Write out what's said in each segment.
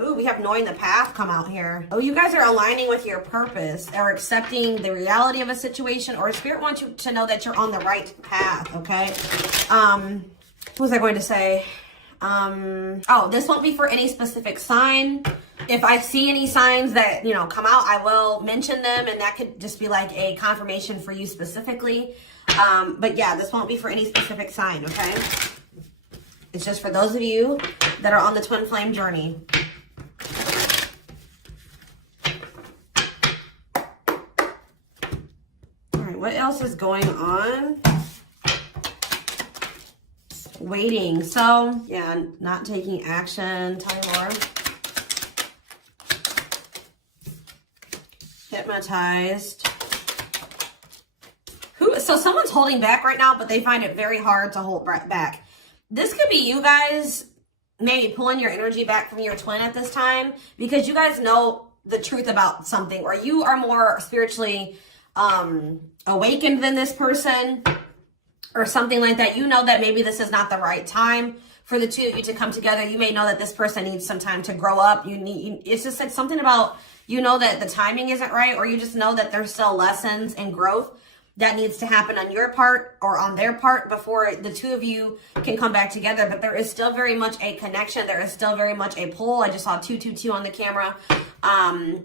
Ooh, we have knowing the path come out here. Oh, you guys are aligning with your purpose or accepting the reality of a situation, or Spirit wants you to know that you're on the right path, okay? What was I going to say? Oh, this won't be for any specific sign. If I see any signs that, you know, come out, I will mention them, and that could just be like a confirmation for you specifically. But yeah, this won't be for any specific sign, okay? It's just for those of you that are on the twin flame journey. All right, what else is going on? Waiting. So, yeah, not taking action. Tell me more. Hypnotized. So someone's holding back right now, but they find it very hard to hold back. This could be you guys maybe pulling your energy back from your twin at this time because you guys know the truth about something, or you are more spiritually awakened than this person or something like that. You know that maybe this is not the right time for the two of you to come together. You may know that this person needs some time to grow up. It's just like something about, you know, that the timing isn't right, or you just know that there's still lessons and growth that needs to happen on your part or on their part before the two of you can come back together. But there is still very much a connection. There is still very much a pull. I just saw 222 on the camera.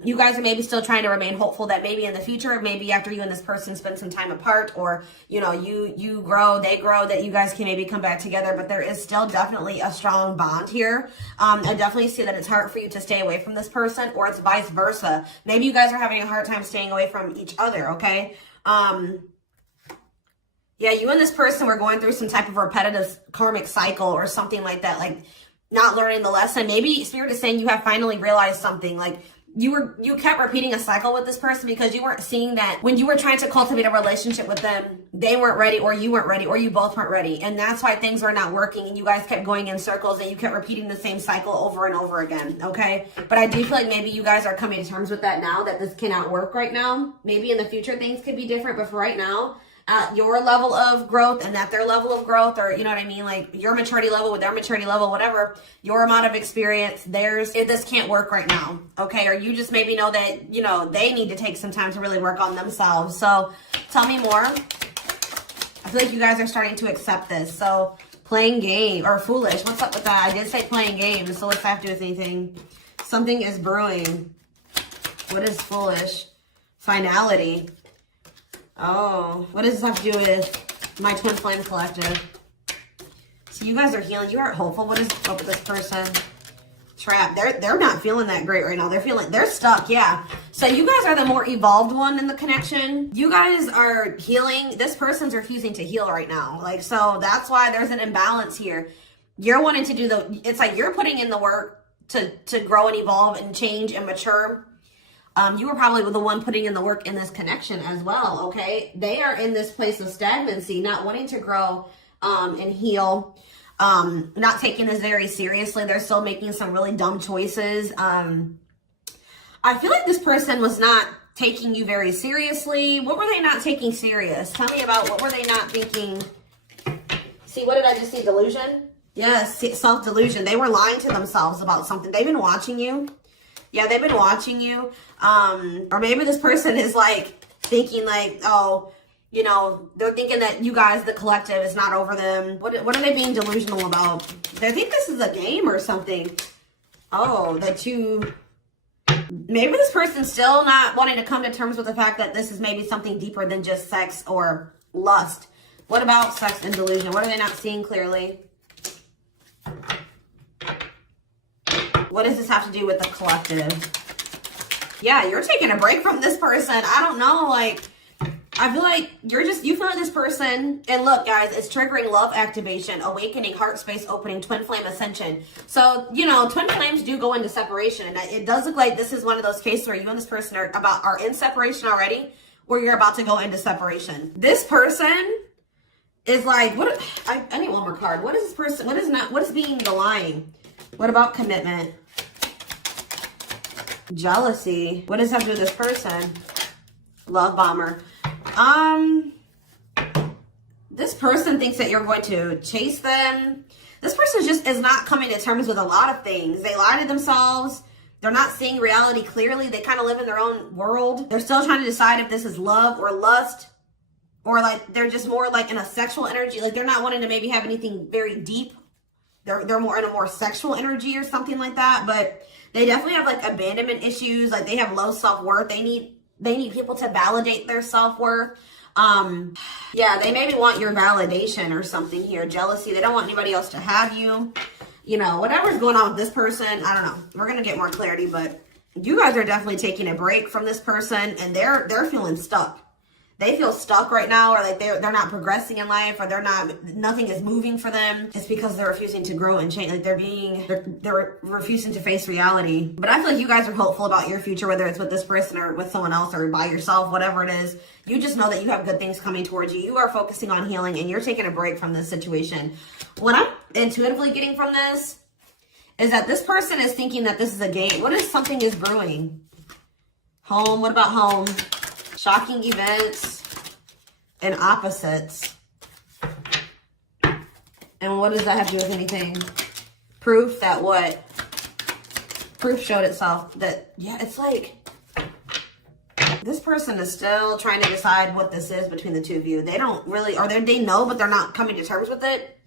You guys are maybe still trying to remain hopeful that maybe in the future, maybe after you and this person spend some time apart, or, you know, you grow, they grow, that you guys can maybe come back together. But there is still definitely a strong bond here. I definitely see that it's hard for you to stay away from this person, or it's vice versa. Maybe you guys are having a hard time staying away from each other, okay? Yeah, you and this person were going through some type of repetitive karmic cycle or something like that, like not learning the lesson. Maybe Spirit is saying you have finally realized something. Like you kept repeating a cycle with this person because you weren't seeing that when you were trying to cultivate a relationship with them, they weren't ready, or you weren't ready, or you both weren't ready. And that's why things are not working, and you guys kept going in circles, and you kept repeating the same cycle over and over again, okay? But I do feel like maybe you guys are coming to terms with that now, that this cannot work right now. Maybe in the future things could be different, but for right now, at your level of growth and at their level of growth, or you know what I mean, like your maturity level with their maturity level, whatever, your amount of experience, this can't work right now, okay? Or you just maybe know that, you know, they need to take some time to really work on themselves. So tell me more. I feel like you guys are starting to accept this. So playing game, or foolish, what's up with that? I did say playing games, so what's that have to do with anything? Something is brewing. What is foolish? Finality. Oh, what does this have to do with my twin flame collective? So you guys are healing. You are hopeful. What is up with this person? Trap. They're not feeling that great right now. They're stuck. Yeah. So you guys are the more evolved one in the connection. You guys are healing. This person's refusing to heal right now. Like, so that's why there's an imbalance here. You're wanting to do it's like you're putting in the work to grow and evolve and change and mature. You were probably the one putting in the work in this connection as well, okay? They are in this place of stagnancy, not wanting to grow and heal, not taking this very seriously. They're still making some really dumb choices. I feel like this person was not taking you very seriously. What were they not taking serious? Tell me about what were they not thinking? See, what did I just see? Delusion? Yes, self-delusion. They were lying to themselves about something. They've been watching you. Yeah, they've been watching you. Or maybe this person is like thinking like, oh, you know, they're thinking that you guys, the collective, is not over them. What are they being delusional about? They think this is a game or something. Oh, maybe this person's still not wanting to come to terms with the fact that this is maybe something deeper than just sex or lust. What about sex and delusion? What are they not seeing clearly? What does this have to do with the collective? Yeah, you're taking a break from this person. I don't know, like, I feel like you feel like this person, and look, guys, it's triggering love activation, awakening, heart space opening, twin flame ascension. So, you know, twin flames do go into separation, and it does look like this is one of those cases where you and this person are in separation already, or you're about to go into separation. This person is like, I need one more card. What is this person, what is being the lying? What about commitment? Jealousy. What does that have to do with this person? Love bomber. This person thinks that you're going to chase them. This person just is not coming to terms with a lot of things. They lie to themselves. They're not seeing reality clearly. They kind of live in their own world. They're still trying to decide if this is love or lust, or like they're just more like in a sexual energy. Like they're not wanting to maybe have anything very deep. They're more in a more sexual energy or something like that. But they definitely have like abandonment issues. Like they have low self-worth. They need people to validate their self-worth. Yeah, they maybe want your validation or something here. Jealousy. They don't want anybody else to have you. You know, whatever's going on with this person, I don't know. We're going to get more clarity, but you guys are definitely taking a break from this person, and they're feeling stuck. They feel stuck right now, or like they're not progressing in life, or nothing is moving for them. It's because they're refusing to grow and change. Like they're refusing to face reality. But I feel like you guys are hopeful about your future, whether it's with this person or with someone else or by yourself, whatever it is. You just know that you have good things coming towards you. You are focusing on healing, and you're taking a break from this situation. What I'm intuitively getting from this is that this person is thinking that this is a game. What if something is brewing? Home. What about home? Shocking events and opposites. And what does that have to do with anything? Proof that what? Proof showed itself that, yeah, it's like this person is still trying to decide what this is between the two of you. They don't really, or they know, but they're not coming to terms with it.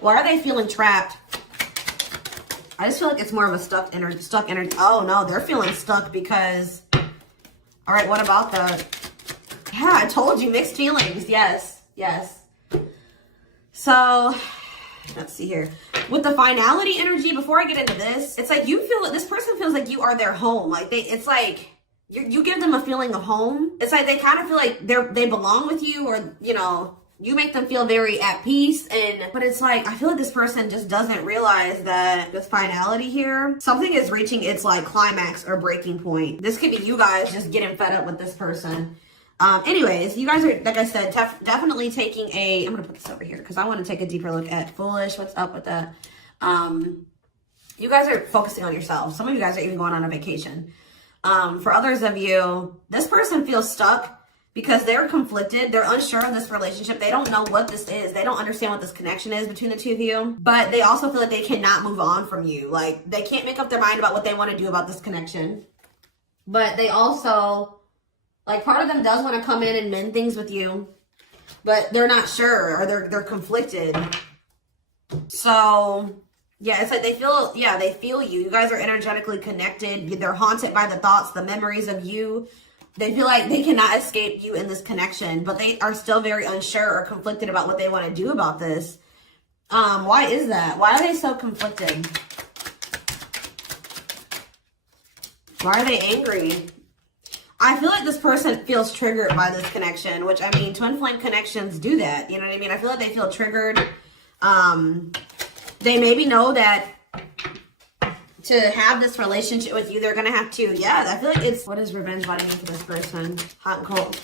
Why are they feeling trapped? I just feel like it's more of a stuck energy. Oh no, they're feeling stuck because, all right, what about the, yeah, I told you, mixed feelings. Yes. So, let's see here. With the finality energy, before I get into this, it's like you feel, this person feels like you are their home. Like it's like, you give them a feeling of home. It's like they kind of feel like they belong with you, or, you know, you make them feel very at peace. But it's like, I feel like this person just doesn't realize that this finality here, something is reaching its like climax or breaking point. This could be you guys just getting fed up with this person. Anyways, you guys are, like I said, definitely taking I'm going to put this over here because I want to take a deeper look at foolish. What's up with that? You guys are focusing on yourself. Some of you guys are even going on a vacation. For others of you, this person feels stuck because they're conflicted. They're unsure of this relationship. They don't know what this is. They don't understand what this connection is between the two of you. But they also feel like they cannot move on from you. Like, they can't make up their mind about what they want to do about this connection. But they also, like, part of them does want to come in and mend things with you. But they're not sure, or they're conflicted. So, yeah, it's like they feel you. You guys are energetically connected. They're haunted by the thoughts, the memories of you. They feel like they cannot escape you in this connection, but they are still very unsure or conflicted about what they want to do about this. Why is that? Why are they so conflicted? Why are they angry? I feel like this person feels triggered by this connection, which, I mean, twin flame connections do that. You know what I mean? I feel like they feel triggered. They maybe know that to have this relationship with you, they're going to have to, yeah, I feel like it's, what is revenge body mean for this person? Hot and cold.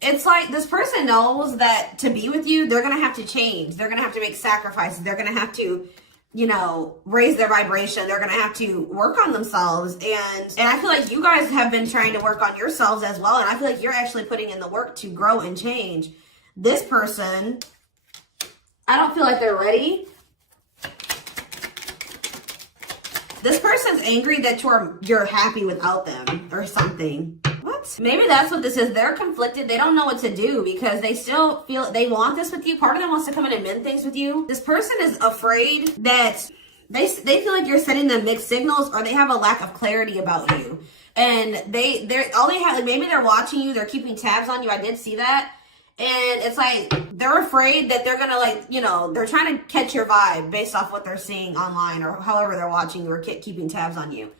It's like this person knows that to be with you, they're going to have to change. They're going to have to make sacrifices. They're going to have to, you know, raise their vibration. They're going to have to work on themselves. And I feel like you guys have been trying to work on yourselves as well. And I feel like you're actually putting in the work to grow and change. This person, I don't feel like they're ready. This person's angry that you're happy without them or something. What? Maybe that's what this is. They're conflicted. They don't know what to do because they still feel they want this with you. Part of them wants to come in and mend things with you. This person is afraid that they feel like you're sending them mixed signals, or they have a lack of clarity about you. And all they have, maybe they're watching you. They're keeping tabs on you. I did see that. And it's like, they're afraid that they're going to, like, you know, they're trying to catch your vibe based off what they're seeing online or however they're watching you or keeping tabs on you.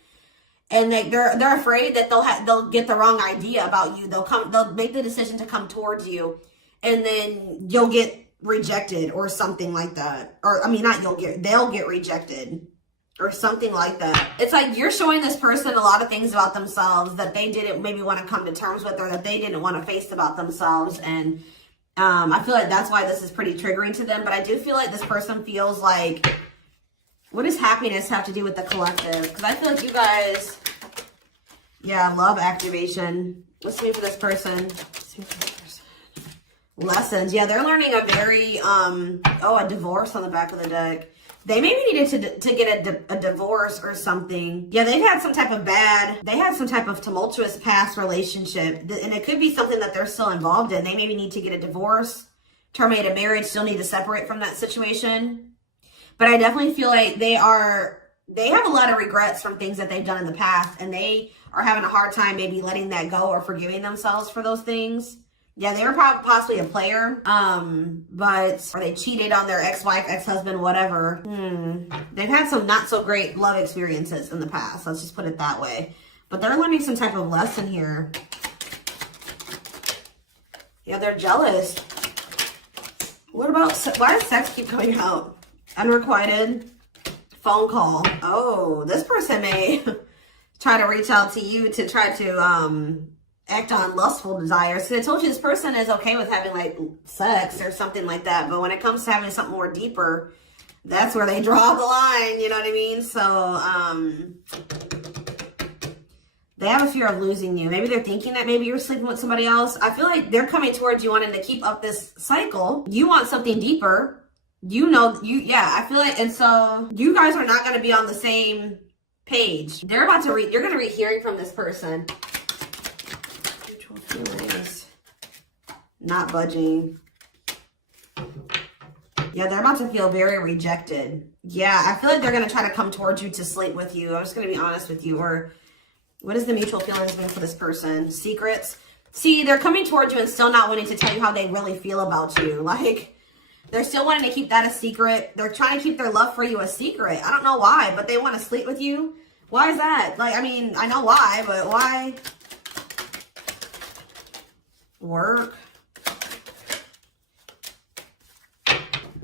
And they're afraid that they'll get the wrong idea about you. They'll make the decision to come towards you, and then you'll get rejected or something like that. Or, I mean, they'll get rejected or something like that. It's like you're showing this person a lot of things about themselves that they didn't maybe want to come to terms with, or that they didn't want to face about themselves. And I feel like that's why this is pretty triggering to them. But I do feel like this person feels like, what does happiness have to do with the collective? Because I feel like you guys, yeah, love activation. What's me for this person? lessons. Yeah, they're learning a very, a divorce on the back of the deck. They maybe needed to get a divorce or something. Yeah, they had some type of tumultuous past relationship. And it could be something that they're still involved in. They maybe need to get a divorce, terminate a marriage, still need to separate from that situation. But I definitely feel like they have a lot of regrets from things that they've done in the past. And they are having a hard time maybe letting that go or forgiving themselves for those things. Yeah, they were possibly a player, or they cheated on their ex-wife, ex-husband, whatever. They've had some not so great love experiences in the past. Let's just put it that way. But they're learning some type of lesson here. Yeah, they're jealous. What about, why does sex keep coming out? Unrequited phone call. Oh, this person may try to reach out to you to try to, act on lustful desires. So I told you this person is okay with having like sex or something like that, but when it comes to having something more deeper, that's where they draw the line, you know what I mean? So they have a fear of losing you. Maybe they're thinking that maybe you're sleeping with somebody else. I feel like they're coming towards you wanting to keep up this cycle. You want something deeper, I feel like, and so you guys are not going to be on the same page. You're going to read hearing from this person. Feelings. Not budging. Yeah, they're about to feel very rejected. Yeah, I feel like they're going to try to come towards you to sleep with you. I'm just going to be honest with you. Or what is the mutual feelings mean for this person? Secrets. See, they're coming towards you and still not wanting to tell you how they really feel about you. Like, they're still wanting to keep that a secret. They're trying to keep their love for you a secret. I don't know why, but they want to sleep with you. Why is that? Like, I mean, I know why, but why? Work.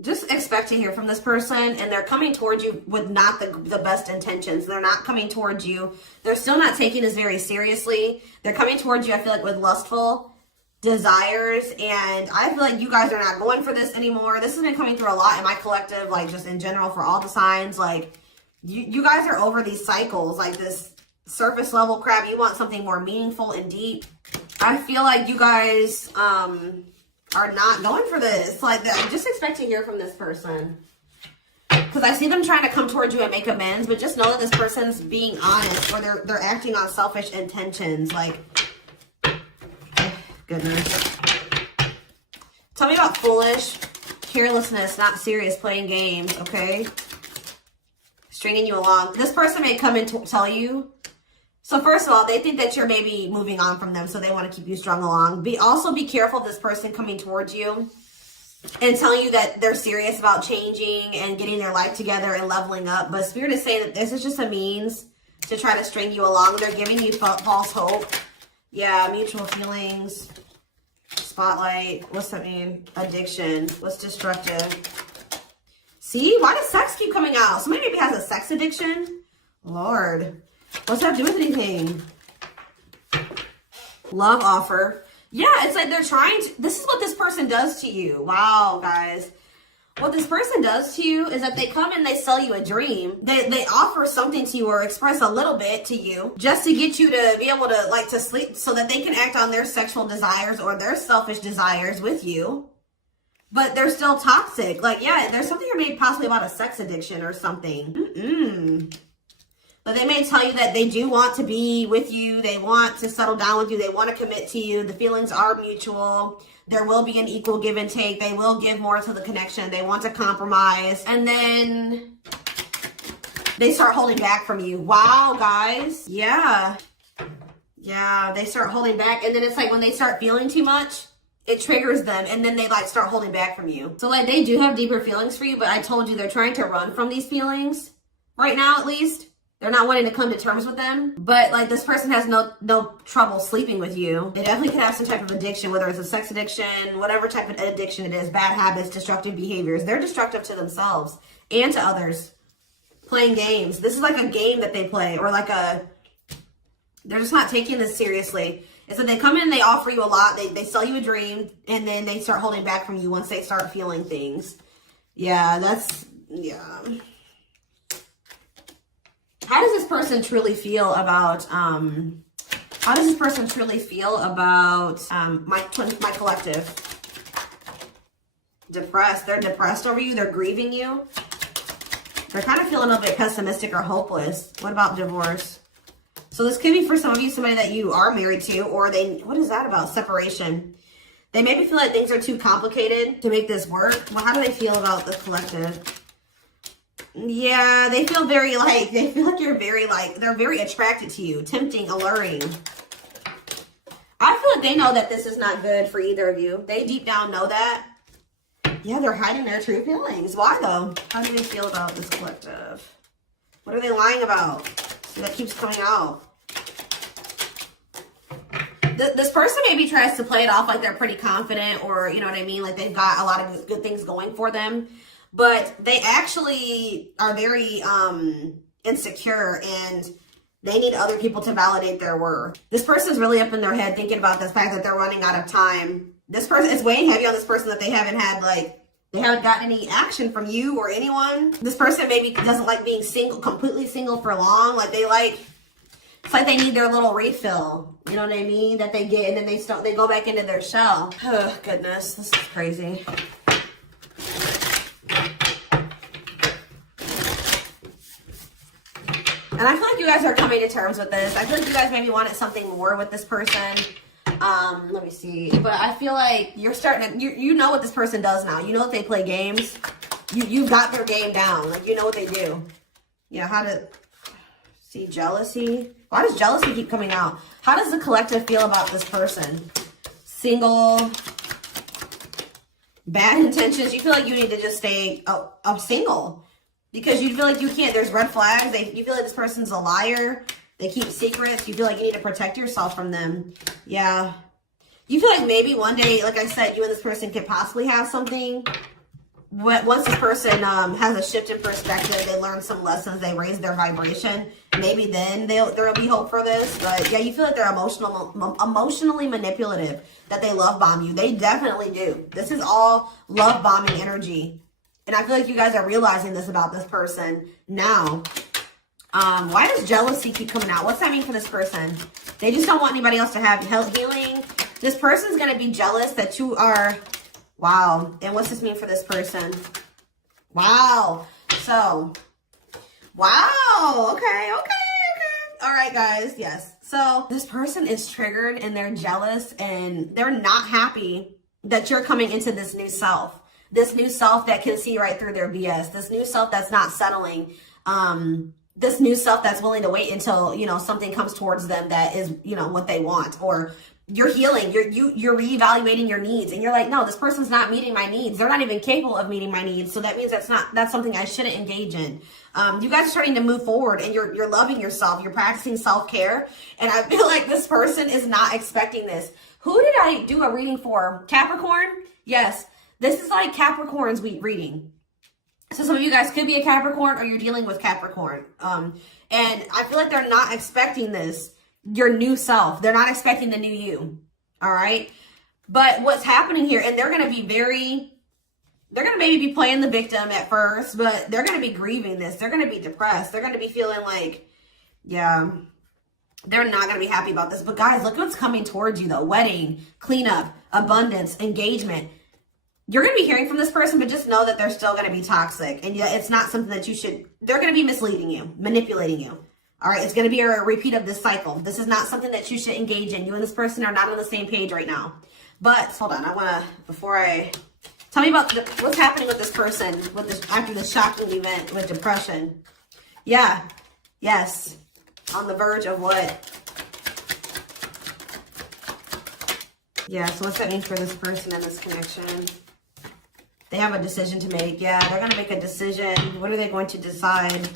Just expect to hear from this person, and they're coming towards you with not the best intentions. They're not coming towards you. They're still not taking this very seriously. They're coming towards you, I feel like, with lustful desires, and I feel like you guys are not going for this anymore. This has been coming through a lot in my collective, like just in general for all the signs. Like you guys are over these cycles, like this surface level crap. You want something more meaningful and deep. I feel like you guys are not going for this. Like, just expect to hear from this person. Because I see them trying to come towards you and make amends, but just know that this person's being honest, or they're acting on selfish intentions. Like, goodness. Tell me about foolish, carelessness, not serious, playing games, okay? Stringing you along. This person may come and tell you. So first of all, they think that you're maybe moving on from them, so they want to keep you strung along. Also be careful of this person coming towards you and telling you that they're serious about changing and getting their life together and leveling up. But Spirit is saying that this is just a means to try to string you along. They're giving you false hope. Yeah, mutual feelings. Spotlight. What's that mean? Addiction. What's destructive? See? Why does sex keep coming out? Somebody maybe has a sex addiction. Lord. What's that do with anything? Love offer. Yeah, it's like they're trying to... This is what this person does to you. Wow, guys. What this person does to you is that they come and they sell you a dream. They offer something to you or express a little bit to you just to get you to be able to, like, to sleep so that they can act on their sexual desires or their selfish desires with you. But they're still toxic. Like, yeah, there's something maybe possibly about a sex addiction or something. But they may tell you that they do want to be with you. They want to settle down with you. They want to commit to you. The feelings are mutual. There will be an equal give and take. They will give more to the connection. They want to compromise. And then they start holding back from you. Wow, guys. Yeah. Yeah, they start holding back. And then it's like when they start feeling too much, it triggers them. And then they like start holding back from you. So like they do have deeper feelings for you. But I told you they're trying to run from these feelings. Right now, at least. They're not wanting to come to terms with them. But, like, this person has no trouble sleeping with you. They definitely could have some type of addiction, whether it's a sex addiction, whatever type of addiction it is, bad habits, destructive behaviors. They're destructive to themselves and to others. Playing games. This is like a game that they play, or like they're just not taking this seriously. It's that they come in and they offer you a lot. They sell you a dream, and then they start holding back from you once they start feeling things. Yeah, yeah. How does this person truly feel about, my collective? Depressed. They're depressed over you. They're grieving you. They're kind of feeling a bit pessimistic or hopeless. What about divorce? So this could be for some of you, somebody that you are married to, or what is that about? Separation. They maybe feel like things are too complicated to make this work. Well, how do they feel about the collective? Yeah, they feel they feel like you're they're very attracted to you, tempting, alluring. I feel like they know that this is not good for either of you. They deep down know that. Yeah, they're hiding their true feelings. Why though? How do they feel about this collective? What are they lying about? See, that keeps coming out. This person maybe tries to play it off like they're pretty confident, or you know what I mean? Like they've got a lot of good things going for them. But they actually are very insecure, and they need other people to validate their worth. This person's really up in their head thinking about the fact that they're running out of time. This person is weighing heavy on this person that they haven't had, they haven't gotten any action from you or anyone. This person maybe doesn't like being single, completely single for long. It's like they need their little refill. You know what I mean? That they get, and then they go back into their shell. Oh, goodness. This is crazy. And I feel like you guys are coming to terms with this. I feel like you guys maybe wanted something more with this person. Let me see. But I feel like you're starting to, you know what this person does now. You know that they play games. You got their game down. Like, you know what they do. Yeah, how to see jealousy. Why does jealousy keep coming out? How does the collective feel about this person? Single. Bad intentions. You feel like you need to just stay single. Because you feel like you can't. There's red flags. You feel like this person's a liar. They keep secrets. You feel like you need to protect yourself from them. Yeah. You feel like maybe one day, like I said, you and this person could possibly have something. Once this person has a shift in perspective, they learn some lessons, they raise their vibration, maybe then there'll be hope for this. But yeah, you feel like they're emotionally manipulative, that they love bomb you. They definitely do. This is all love bombing energy. And I feel like you guys are realizing this about this person now. Why does jealousy keep coming out? What's that mean for this person? They just don't want anybody else to have healing. This person's going to be jealous that you are... Wow. And what's this mean for this person? Wow. So, wow. Okay. All right, guys. Yes. So this person is triggered and they're jealous and they're not happy that you're coming into this new self. This new self that can see right through their BS. This new self that's not settling. This new self that's willing to wait until, something comes towards them that is, what they want. Or you're healing, you're reevaluating your needs, and you're like, no, this person's not meeting my needs. They're not even capable of meeting my needs. So that means that's something I shouldn't engage in. You guys are starting to move forward, and you're loving yourself. You're practicing self-care. And I feel like this person is not expecting this. Who did I do a reading for? Capricorn? Yes. This is like Capricorn's reading. So some of you guys could be a Capricorn, or you're dealing with Capricorn. And I feel like they're not expecting this. Your new self. They're not expecting the new you. All right. But what's happening here, and they're going to maybe be playing the victim at first, but they're going to be grieving this. They're going to be depressed. They're going to be feeling like, yeah, they're not going to be happy about this. But guys, look what's coming towards you though. Wedding, cleanup, abundance, engagement. You're going to be hearing from this person, but just know that they're still going to be toxic. And yeah, it's not something that they're going to be misleading you, manipulating you. All right, it's going to be a repeat of this cycle. This is not something that you should engage in. You and this person are not on the same page right now. But hold on, tell me about what's happening with this person after this shocking event with depression. Yeah, yes, on the verge of what? Yeah, so what's that mean for this person and this connection? They have a decision to make. Yeah, they're going to make a decision. What are they going to decide?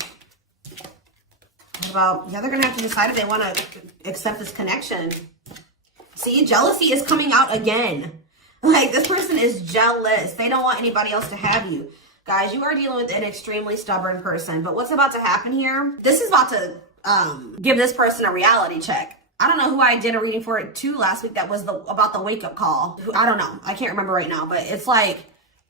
They're going to have to decide if they want to accept this connection. See, jealousy is coming out again. Like, this person is jealous. They don't want anybody else to have you. Guys, you are dealing with an extremely stubborn person. But what's about to happen here? This is about to give this person a reality check. I don't know who I did a reading for it too last week that was about the wake-up call. I don't know. I can't remember right now. But it's like,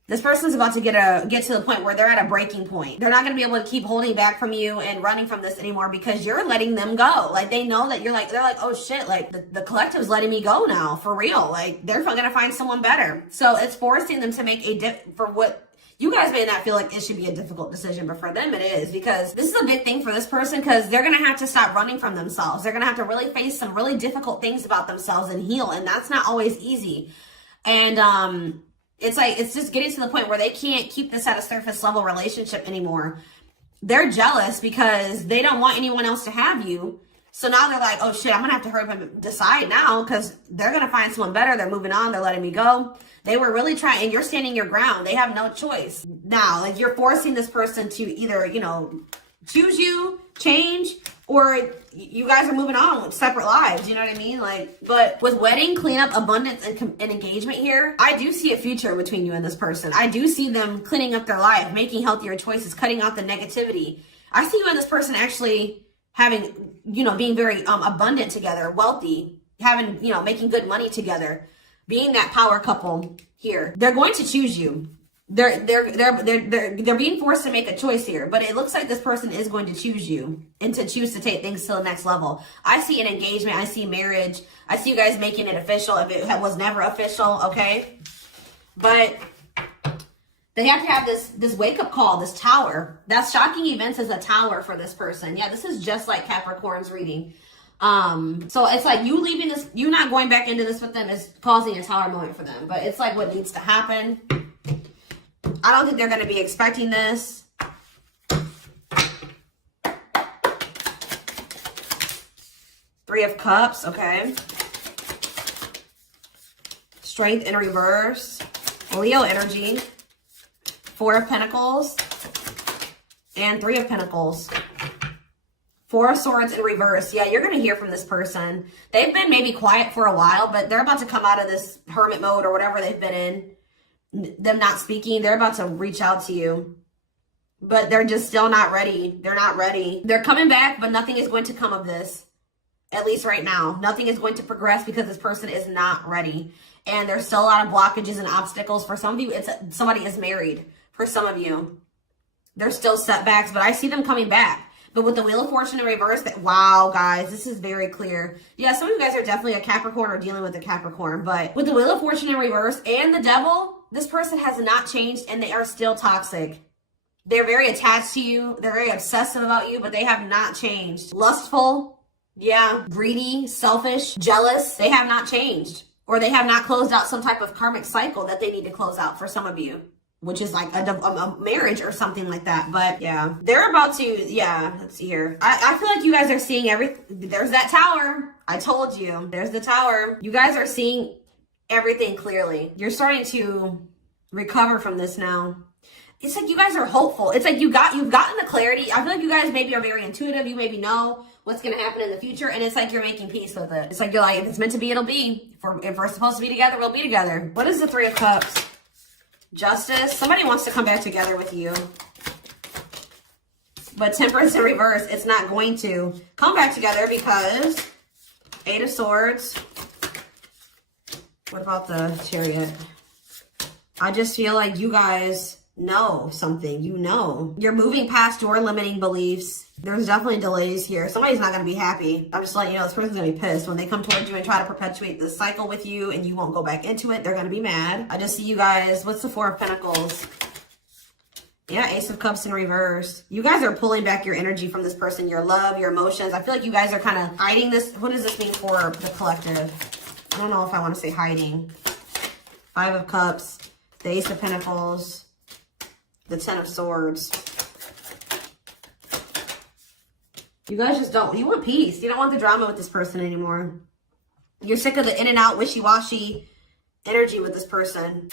This person's about to get to the point where they're at a breaking point. They're not going to be able to keep holding back from you and running from this anymore because you're letting them go. Like, they know that they're like, oh shit, like the collective's letting me go now, for real. Like, they're going to find someone better. So it's forcing them to make for what you guys may not feel like it should be a difficult decision, but for them it is, because this is a big thing for this person, because they're going to have to stop running from themselves. They're going to have to really face some really difficult things about themselves and heal. And that's not always easy. And, it's like, it's just getting to the point where they can't keep this at a surface level relationship anymore. They're jealous because they don't want anyone else to have you. So now they're like, oh shit, I'm gonna have to hurry up and decide now, because they're gonna find someone better. They're moving on. They're letting me go. They were really trying, and you're standing your ground. They have no choice. Now, like, you're forcing this person to either, you know, choose you, change, or you guys are moving on with separate lives, you know what I mean? Like, but with wedding, cleanup, abundance, and engagement here, I do see a future between you and this person. I do see them cleaning up their life, making healthier choices, cutting out the negativity. I see you and this person actually having, you know, being very abundant together, wealthy, having, you know, making good money together, being that power couple here. They're going to choose you. They're being forced to make a choice here, but it looks like this person is going to choose you and to choose to take things to the next level. I see an engagement. I see marriage. I see you guys making it official if it was never official, okay? But they have to have this wake-up call, this tower. That's shocking events as a tower for this person. Yeah, this is just like Capricorn's reading. So it's like you leaving this, you not going back into this with them is causing a tower moment for them. But it's like what needs to happen. I don't think they're going to be expecting this. Three of Cups, okay. Strength in reverse. Leo energy. Four of Pentacles. And Three of Pentacles. Four of Swords in reverse. Yeah, you're going to hear from this person. They've been maybe quiet for a while, but they're about to come out of this hermit mode or whatever they've been in. Them not speaking, they're about to reach out to you, but they're just still not ready. They're not ready. They're coming back, but nothing is going to come of this, at least right now. Nothing is going to progress because this person is not ready, and there's still a lot of blockages and obstacles. For some of you, it's somebody is married. For some of you, there's still setbacks, but I see them coming back. But with the Wheel of Fortune in reverse, wow, guys, this is very clear. Yeah, some of you guys are definitely a Capricorn or dealing with a Capricorn, but with the Wheel of Fortune in reverse and the Devil, this person has not changed and they are still toxic. They're very attached to you. They're very obsessive about you, but they have not changed. Lustful, yeah, greedy, selfish, jealous. They have not changed, or they have not closed out some type of karmic cycle that they need to close out for some of you, which is like a marriage or something like that. But yeah, they're about to, yeah, let's see here. I feel like you guys are seeing everything. There's that tower. I told you, there's the tower. You guys are seeing everything clearly. You're starting to recover from this now. It's like you guys are hopeful. It's like you've gotten the clarity. I feel like you guys maybe are very intuitive. You maybe know what's going to happen in the future, and it's like you're making peace with it. It's like you're like, if it's meant to be, it'll be. If we're supposed to be together, we'll be together. What is the Three of Cups? Justice. Somebody wants to come back together with you. But Temperance in reverse, it's not going to come back together because Eight of Swords. What about the Chariot? I just feel like you guys know something. You know. You're moving past your limiting beliefs. There's definitely delays here. Somebody's not going to be happy. I'm just letting you know this person's going to be pissed. When they come towards you and try to perpetuate this cycle with you and you won't go back into it, they're going to be mad. I just see you guys. What's the Four of Pentacles? Yeah, Ace of Cups in reverse. You guys are pulling back your energy from this person, your love, your emotions. I feel like you guys are kind of hiding this. What does this mean for the collective? I don't know if I want to say hiding. Five of Cups, the Ace of Pentacles, the Ten of Swords. You guys just don't, you want peace. You don't want the drama with this person anymore. You're sick of the in and out, wishy-washy energy with this person.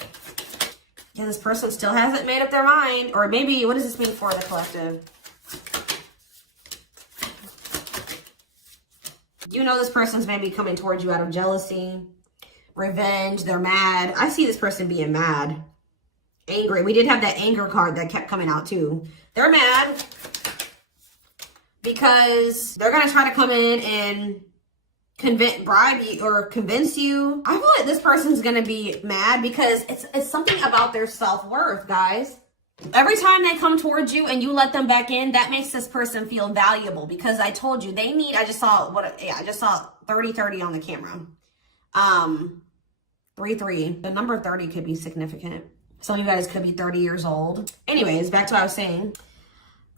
Yeah, this person still hasn't made up their mind. Or maybe, what does this mean for the collective? You know this person's maybe coming towards you out of jealousy, revenge, they're mad. I see this person being mad, angry. We did have that anger card that kept coming out too. They're mad because they're going to try to come in and bribe you or convince you. I feel like this person's gonna be mad because it's something about their self-worth, guys. Every time they come towards you and you let them back in, that makes this person feel valuable, because I told you they need, I just saw 30-30 on the camera. 3-3. The number 30 could be significant. Some of you guys could be 30 years old. Anyways, back to what I was saying.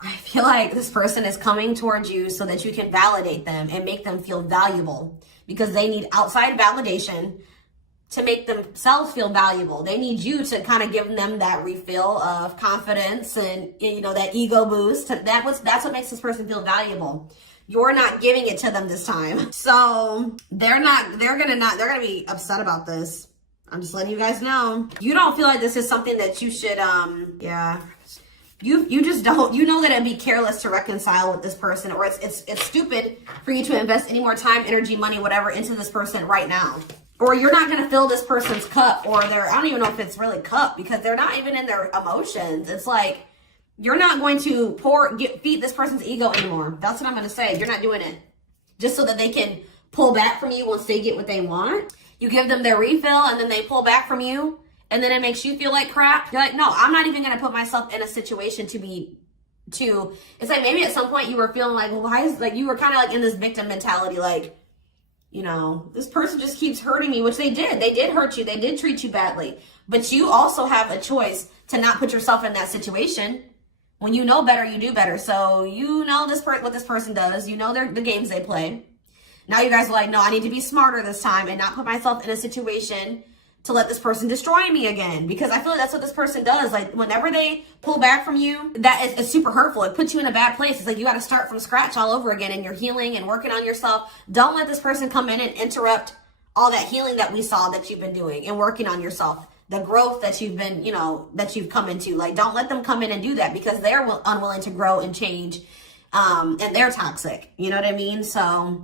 I feel like this person is coming towards you so that you can validate them and make them feel valuable, because they need outside validation to make themselves feel valuable. They need you to kind of give them that refill of confidence and, you know, that ego boost. That's what makes this person feel valuable. You're not giving it to them this time. So they're gonna be upset about this. I'm just letting you guys know. You don't feel like this is something that you should, yeah. You just don't. You know that it'd be careless to reconcile with this person, or it's stupid for you to invest any more time, energy, money, whatever into this person right now. Or you're not going to fill this person's cup, or I don't even know if it's really cup, because they're not even in their emotions. It's like, you're not going to feed this person's ego anymore. That's what I'm going to say. You're not doing it just so that they can pull back from you once they get what they want. You give them their refill and then they pull back from you, and then it makes you feel like crap. You're like, no, I'm not even going to put myself in a situation it's like maybe at some point you were feeling like, well, why is, like, you were kind of like in this victim mentality, like, you know, this person just keeps hurting me, which they did. They did hurt you. They did treat you badly. But you also have a choice to not put yourself in that situation. When you know better, you do better. So you know what this person does. You know the games they play. Now you guys are like, no, I need to be smarter this time and not put myself in a situation to let this person destroy me again. Because I feel like that's what this person does. Like, whenever they pull back from you, that is super hurtful. It puts you in a bad place. It's like you got to start from scratch all over again, and you're healing and working on yourself. Don't let this person come in and interrupt all that healing that we saw that you've been doing and working on yourself. The growth that you've been, that you've come into. Like, don't let them come in and do that, because they're unwilling to grow and change. And they're toxic. You know what I mean? So